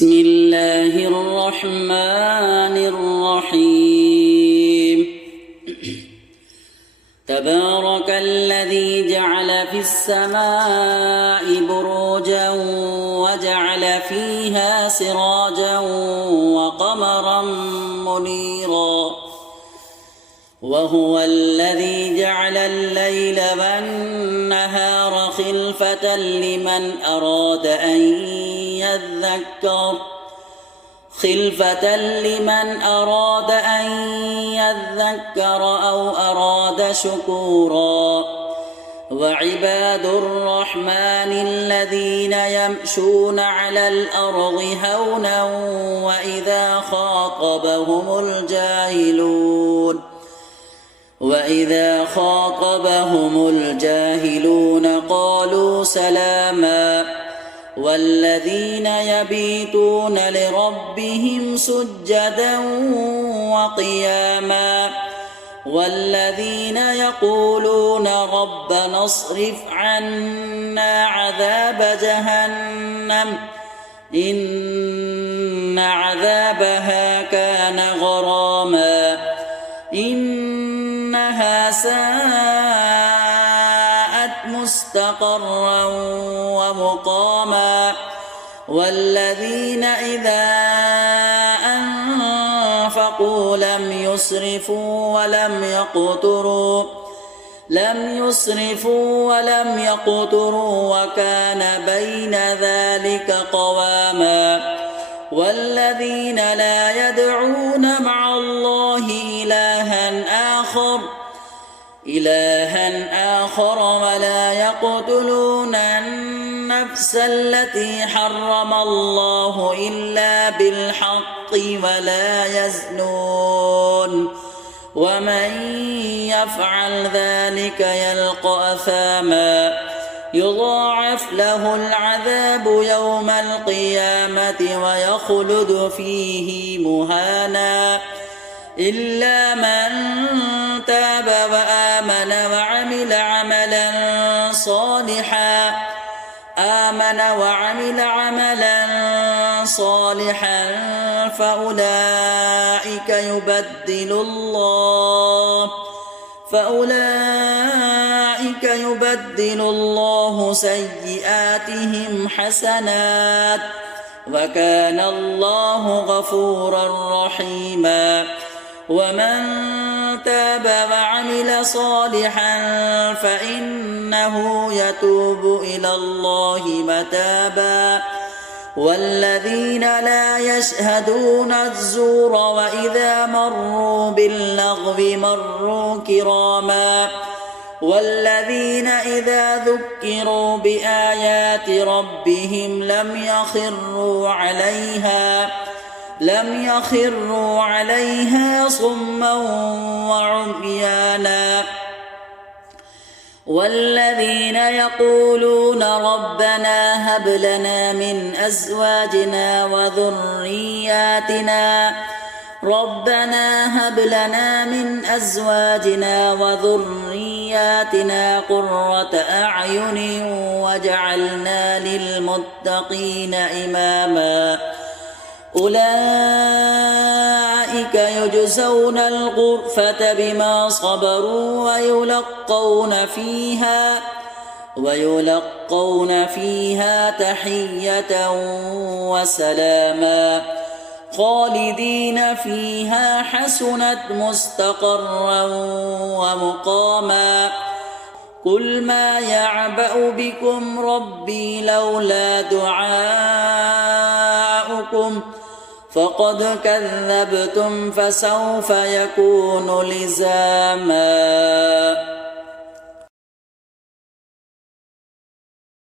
بسم الله الرحمن الرحيم تبارك الذي جعل في السماء بروجا وجعل فيها سراجا وقمرا منيرا وهو الذي جعل الليل والنهار خلفة لمن أراد أن يذكر أو أراد شكورا وعباد الرحمن الذين يمشون على الأرض هونا وإذا خاطبهم الجاهلون قالوا سلاما والذين يبيتون لربهم سجدا وقياما والذين يقولون ربنا اصرف عنا عذاب جهنم إن عذابها كان غراما إنها ساءت مستقرا ومقاما والذين إذا أنفقوا لم يسرفوا ولم يقتروا وكان بين ذلك قواما والذين لا يدعون مع الله إلها آخر ولا يقتلون النفس التي حرم الله إلا بالحق ولا يزنون ومن يفعل ذلك يلقى أثاما يضاعف له العذاب يوم القيامة ويخلد فيه مهانا إلا من تاب وآمن وعمل عملا صالحا فأولئك يبدل الله سيئاتهم حسنات وكان الله غفورا رحيما ومن تاب وعمل صالحا فإنه يتوب إلى الله متابا والذين لا يشهدون الزور وإذا مروا باللغو مروا كراما والذين إذا ذكروا بآيات ربهم لم يخروا عليها صما وعميانا والذين يقولون ربنا هب لنا من أزواجنا وذرياتنا قرة أعين واجعلنا للمتقين إماما أولئك يجزون الغرفة بما صبروا ويلقون فيها تحية وسلاما خالدين فيها حسنت مستقرا ومقاما قل ما يعبأ بكم ربي لولا دعاؤكم فقد كذبتم فسوف يكون لزاما